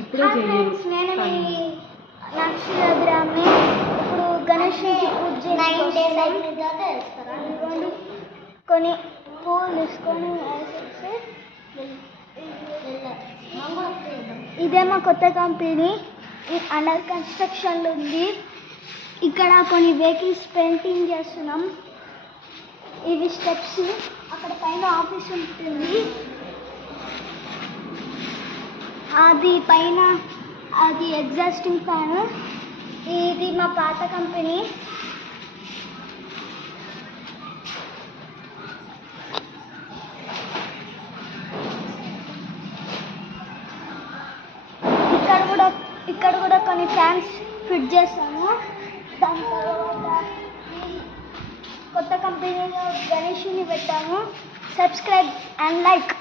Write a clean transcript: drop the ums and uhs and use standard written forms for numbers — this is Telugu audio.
ఇప్పుడే చెయ్యరు. నేను మీ నక్షత్ర బ్రాహ్మణి. ఇప్పుడు గణేష్కి పూజ 9 days అయిన తర్వాత వేస్తారా? కొన్ని పూలు తీసుకొని వేసేసి ఇదే మా కొత్త కంపెనీ అండర్ కన్స్ట్రక్షన్లో ఉంది. ఇక్కడ కొన్ని వెహికల్స్ పెయింటింగ్ చేస్తున్నాం. ఇవి స్టెప్స్. అక్కడ పైన ఆఫీస్ ఉంటుంది. అది పైన అది ఎగ్జాస్టింగ్ ఫ్యాన్. ఇది మా పాత కంపెనీ. ఇక్కడ కూడా కొన్ని ఫ్యాన్స్ ఫిట్ చేస్తాము. దాని తర్వాత కొత్త కంపెనీలో గణేష్ని పెట్టాము. Subscribe and like.